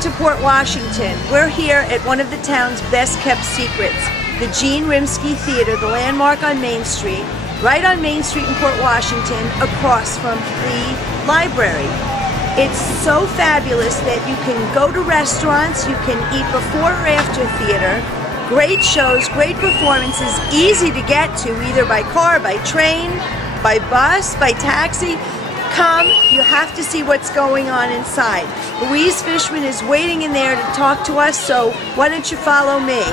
Welcome to Port Washington. We're here at one of the town's best-kept secrets, the Gene Rimsky Theater, the landmark on Main Street, right on Main Street in Port Washington, across from the library. It's so fabulous that you can go to restaurants, you can eat before or after theater, great shows, great performances, easy to get to either by car, by train, by bus, by taxi. Come, you have to see what's going on inside. Louise Fishman is waiting in there to talk to us, so why don't you follow me?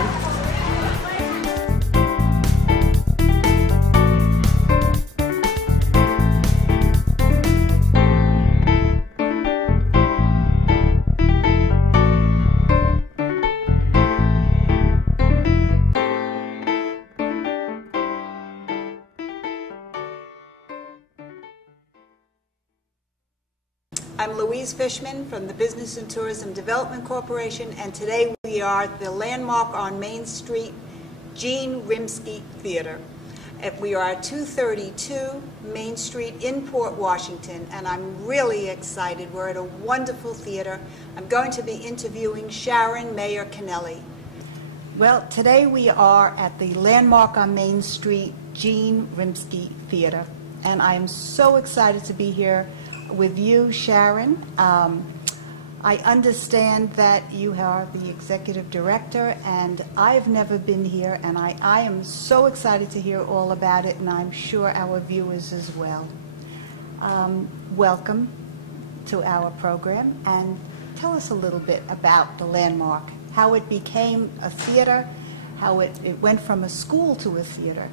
I'm Louise Fishman from the Business and Tourism Development Corporation, and today we are at the landmark on Main Street, Gene Rimsky Theater. We are at 232 Main Street in Port Washington, and I'm really excited. We're at a wonderful theater. I'm going to be interviewing Sharon Mayer Kennelly. Well, today we are at the landmark on Main Street, Gene Rimsky Theater, and I'm so excited to be here with you, Sharon. I understand that you are the executive director, and I've never been here, and I am so excited to hear all about it, and I'm sure our viewers as well. Welcome to our program, and tell us a little bit about the landmark, how it became a theater, how it went from a school to a theater.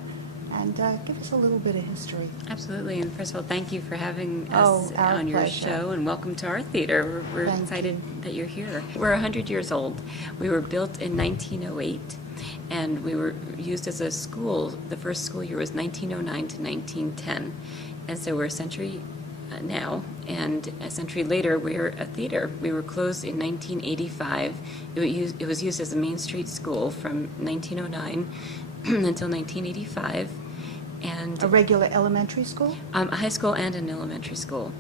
And give us a little bit of history. Absolutely. And first of all, thank you for having us on your show, and welcome to our theater. We're excited that you're here. We're 100 years old. We were built in 1908, and we were used as a school. The first school year was 1909 to 1910. And so we're a century now, and a century later we're a theater. We were closed in 1985. It was used as a Main Street school from 1909 until 1985. And a regular elementary school? A high school and an elementary school.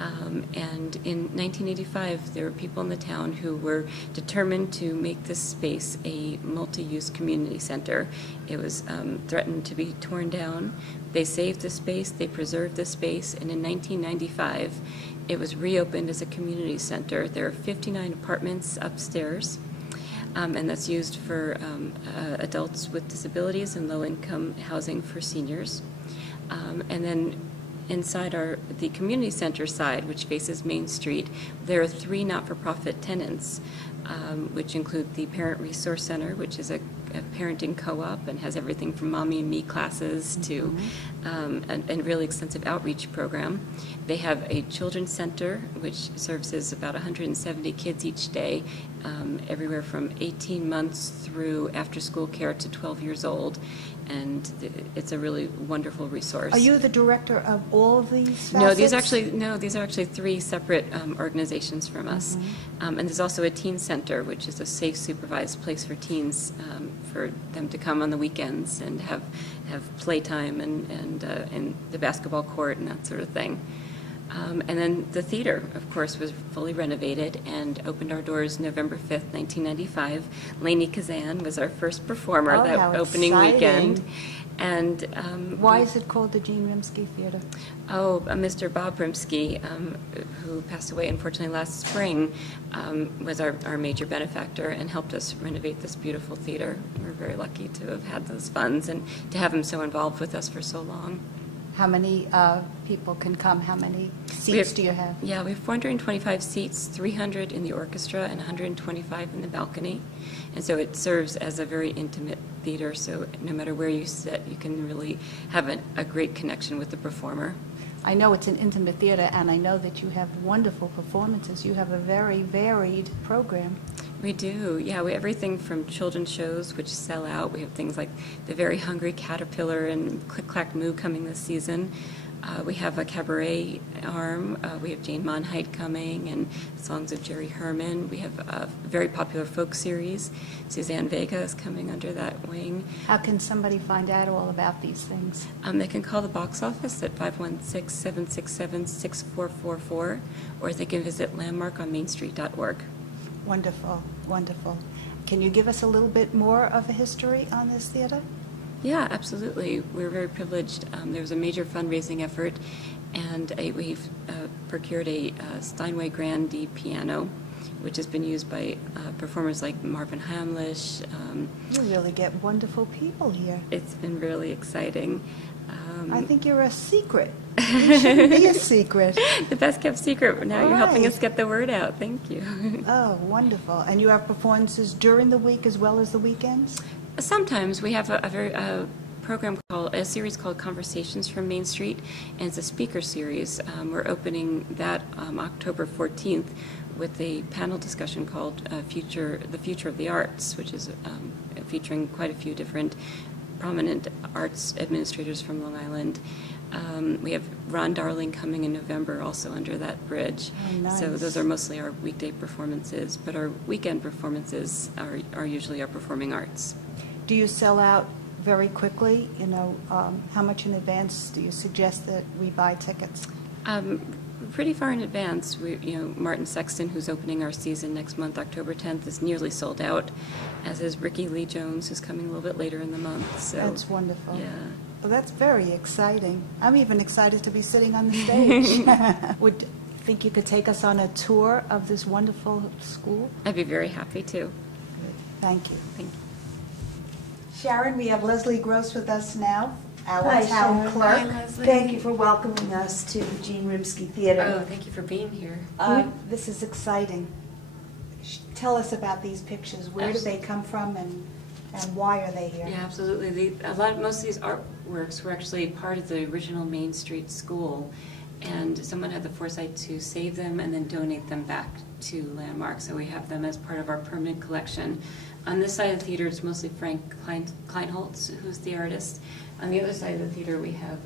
And in 1985, there were people in the town who were determined to make this space a multi-use community center. It was threatened to be torn down. They saved the space, they preserved the space, and in 1995, it was reopened as a community center. There are 59 apartments upstairs. And that's used for adults with disabilities and low-income housing for seniors. And then inside the community center side, which faces Main Street, there are 3 not-for-profit tenants, which include the Parent Resource Center, which is a parenting co-op and has everything from Mommy and Me classes to a really extensive outreach program. They have a children's center, which services about 170 kids each day, everywhere from 18 months through after-school care to 12 years old. And it's a really wonderful resource. Are you the director of all of these facets? No, these are actually 3 separate organizations from us. And there's also a teen center, which is a safe, supervised place for teens, for them to come on the weekends and have playtime and the basketball court and that sort of thing. And then the theater, of course, was fully renovated and opened our doors November 5th, 1995. Lainey Kazan was our first performer that opening weekend. And why is it called the Gene Rimsky Theater? Mr. Bob Rimsky, who passed away unfortunately last spring, was our major benefactor and helped us renovate this beautiful theater. We're very lucky to have had those funds and to have him so involved with us for so long. How many people can come? How many seats do you have? Yeah, we have 425 seats, 300 in the orchestra and 125 in the balcony. And so it serves as a very intimate theater, so no matter where you sit, you can really have a great connection with the performer. I know it's an intimate theater, and I know that you have wonderful performances. You have a very varied program. We do, yeah. We have everything from children's shows, which sell out. We have things like The Very Hungry Caterpillar and Click Clack Moo coming this season. We have a cabaret arm. We have Jane Monheit coming and songs of Jerry Herman. We have a very popular folk series. Suzanne Vega is coming under that wing. How can somebody find out all about these things? They can call the box office at 516-767-6444, or they can visit landmarkonmainstreet.org. Wonderful, wonderful. Can you give us a little bit more of a history on this theater? Yeah, absolutely. We're very privileged. There was a major fundraising effort, and we've procured a Steinway Grande piano, which has been used by performers like Marvin Hamlisch. You really get wonderful people here. It's been really exciting. I think you're a secret. You shouldn't be a secret. The best kept secret. Now you're helping us get the word out. Thank you. Oh, wonderful. And you have performances during the week as well as the weekends? Sometimes we have a program a series called Conversations from Main Street, and it's a speaker series. We're opening that October 14th with a panel discussion called The Future of the Arts, which is featuring quite a few different prominent arts administrators from Long Island. We have Ron Darling coming in November, also under that bridge. Oh, nice. So those are mostly our weekday performances, but our weekend performances are usually our performing arts. Do you sell out very quickly? You know, how much in advance do you suggest that we buy tickets? Pretty far in advance. Martin Sexton, who's opening our season next month, October 10th, is nearly sold out, as is Ricky Lee Jones, who's coming a little bit later in the month. So that's wonderful. Yeah. Well, that's very exciting. I'm even excited to be sitting on the stage. Would you think you could take us on a tour of this wonderful school? I'd be very happy to. Good. Thank you. Thank you. Sharon, we have Leslie Gross with us now, our Hi, town Sharon. clerk. Hi, Leslie. Thank you for welcoming us to the Gene Rimsky Theater. Oh, thank you for being here. This is exciting. Tell us about these pictures. Where do they come from, and why are they here? Yeah, absolutely. Most of these artworks were actually part of the original Main Street School, and someone had the foresight to save them and then donate them back to Landmark. So we have them as part of our permanent collection. On this side of the theater, it's mostly Frank Kleinholz, who's the artist. On the other side of the theater, we have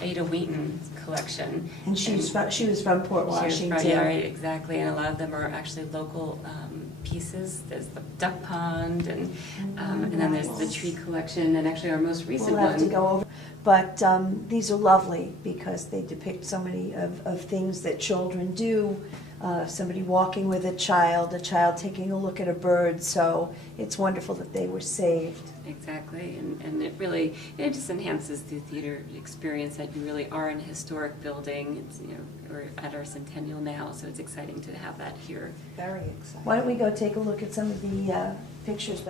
Ada Wheaton's collection. And she was from Port Washington. Yeah, right, exactly. And a lot of them are actually local pieces. There's the duck pond, and then there's the tree collection, and actually our most recent We'll have one. to go over. But these are lovely because they depict so many of things that children do. Somebody walking with a child taking a look at a bird. So it's wonderful that they were saved. Exactly, and it really just enhances the theater experience that you really are in a historic building. It's, we're at our centennial now, so it's exciting to have that here. Very exciting. Why don't we go take a look at some of the pictures?